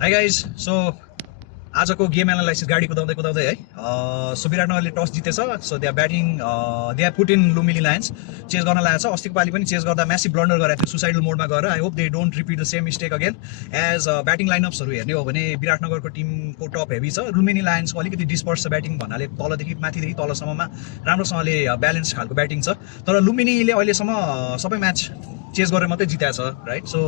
Hi guys, so आजको game analysis गाडी कुदाउँदै कुदाउँदै है सो विराटनगरले टस जितेछ. So they are batting, they are put in Lumbini lions. Chase गर्न लागेको छ. अस्तिको पालि पनि चेस गर्दा म्यासिभ ब्लन्डर गरेको थियो सुसाइडल मोडमा गएर. I hope they don't repeat the same mistake again. As batting लाइनअप्सहरू हेर्ने हो भने विराटनगरको टिमको टप हेभी छ. लुम्बिनी लायन्सको अलिकति डिस्पर्स छ ब्याटिङ भन्नाले तलदेखि माथिदेखि तलसम्ममा राम्रोसँगले ब्यालेन्स खालको ब्याटिङ छ. तर लुम्बिनीले अहिलेसम्म सबै म्याच चेस गरेर मात्रै जिताएको छ, राइट? सो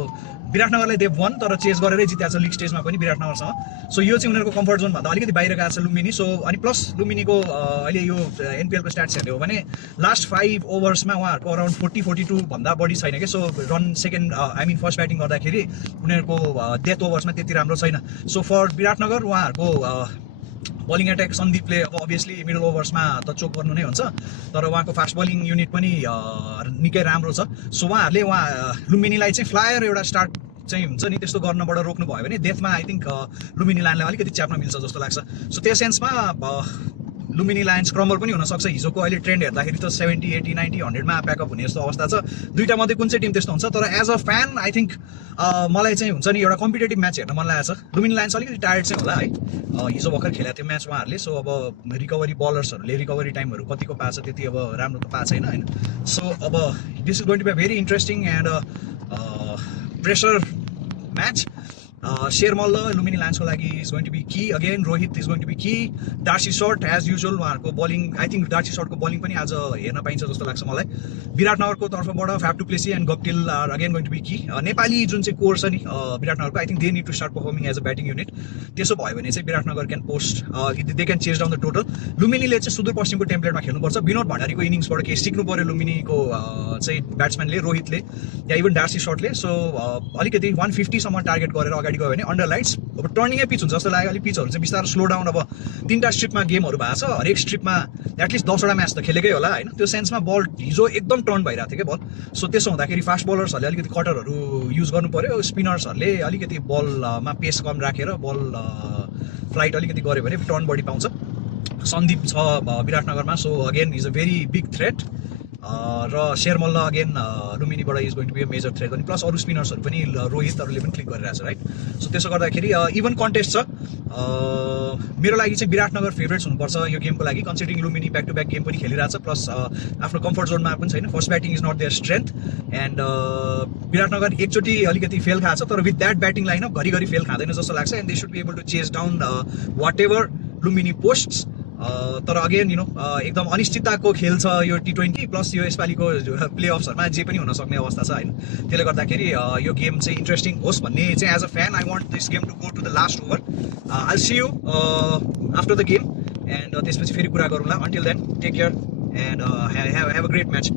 विराटनगरले देव वन, तर चेस गरेरै जिताएको छ लिग स्टेजमा पनि विराटनगरसँग. सो यो चाहिँ उनीहरूको कम्फर्ट जोनभन्दा अलिकति बाहिर गएको छ लुम्बिनी. सो अनि प्लस लुम्बिनीको अहिले यो एनपिएलको स्ट्याट्स हेर्ने हो भने लास्ट 5 ओभर्समा उहाँहरूको अराउन्ड 40-42 भन्दा बढी छैन कि. So run second first batting गर्दाखेरि उनीहरूको डेथ ओभर्समा त्यति राम्रो छैन. सो फर विराटनगर उहाँहरूको बलिङ एट्याक सन्दीपले अब अभियसली मिडल ओभर्समा त चोक गर्नु नै हुन्छ, तर उहाँको फास्ट बलिङ युनिट पनि निकै राम्रो छ. सो उहाँहरूले लुम्बिनीलाई चाहिँ फ्लायर एउटा स्टार्ट चाहिँ हुन्छ नि त्यस्तो गर्नबाट रोक्नु भयो भने डेथमा आई थिङ्क लुम्बिनी लायन्सलाई अलिकति च्याप्न मिल्छ जस्तो लाग्छ. सो त्यो सेन्समा लुम्बिनी लायन्स क्रमल पनि हुनसक्छ. हिजोको अहिले ट्रेन्ड हेर्दाखेरि त 70, 80, 90, 100मा प्याकअप हुने जस्तो अवस्था छ. दुईवटा मध्ये कुन चाहिँ टिम त्यस्तो हुन्छ, तर as a fan I think मलाई चाहिँ हुन्छ नि एउटा कम्पिटेटिभ म्याच हेर्न मन लागेको छ. लुम्बिनी लायन्स अलिकति टायर्ड चाहिँ होला है, हिजो भर्खर खेलेको थियो म्याच उहाँहरूले. सो अब रिकभरी बलर्सहरूले रिकभरी टाइमहरू कतिको पाएको छ त्यति अब राम्रो त पाएको छैन होइन. सो अब this is going to be very interesting and pressure match. Sher Malla Lumbini लायन्सको लागि is going to be key. Again Rohit is going to be key. Darcy Short as usual उहाँहरूको बलिङ, आई थिङ्क डार्सी सर्टको बलिङ पनि आज हेर्न पाइन्छ जस्तो लाग्छ मलाई. विराटनगरको तर्फबाट Faf du Plessis and Guptill are again going to be key. Nepali जुन चाहिँ कोर छ नि विराटनगरको, I think they need to start performing as a batting unit. त्यसो भयो भने चाहिँ Biratnagar can post, they can chase down the total. लुम्बिनीले चाहिँ सुदूरपश्चिमको टेम्प्लेटमा खेल्नुपर्छ. विनोद भण्डारीको इनिङ्सबाट केही सिक्नु पऱ्यो लुम्बिनीको चाहिँ ब्याट्सम्यानले, रोहितले या इभन डार्सी सर्टले. सो अलिकति 150सम्म टार्गेट गरेर अगाडि गयो भने अन्डर लाइट्स अब टर्निङै पिच हुन्छ जस्तो लाग्यो. अलिक पिचहरू चाहिँ बिस्तारो स्लो डाउन. अब 3टा स्ट्रिपमा गेमहरू भएको छ, हरेक स्ट्रिपमा एटलिस्ट 10वटा म्याच त खेलेकै होला होइन. त्यो सेन्समा बल हिजो एकदम टर्न भइरहेको थियो क्या बल. सो त्यसो हुँदाखेरि फास्ट बलर्सहरूले अलिकति कटरहरू युज गर्नु पऱ्यो. स्पिनर्सहरूले अलिकति बलमा पेस कम राखेर बल फ्लाइट अलिकति गऱ्यो भने टर्न बढी पाउँछ. सन्दीप छ विराटनगरमा. So again is a very big threat. र शेरमल्ल अगेन लुम्बिनीबाट is going to be a major threat. अनि प्लस अरू स्पिनर्सहरू पनि रोहितहरूले पनि क्लिक गरिरहेको छ, राइट? सो त्यसो गर्दाखेरि इभन कन्टेस्ट छ. मेरो लागि चाहिँ विराटनगर फेभरेट्स हुनुपर्छ यो गेमको लागि, considering Lumbini back to back game पनि खेलिरहेको छ. प्लस आफ्नो कम्फर्ट जोनमा पनि छैन. First batting is not their strength. And Biratnagar एकचोटि अलिकति फेल खाएको छ, तर विथ द्याट ब्याटिङ लाइनअप घरिघरि फेल खाँदैन जस्तो लाग्छ. And they should be able to chase down whatever Lumbini posts. तर अगेन एकदम अनिश्चितताको खेल छ यो T20. प्लस यो यसपालिको प्ले अफ्सहरूमा जे पनि हुन सक्ने अवस्था छ होइन. त्यसले गर्दाखेरि यो गेम चाहिँ इन्ट्रेस्टिङ होस् भन्ने चाहिँ as a fan I want this game to go to the last over. I see you after the game and त्यसपछि फेरि कुरा गरौँला. Until then take care and have a great match.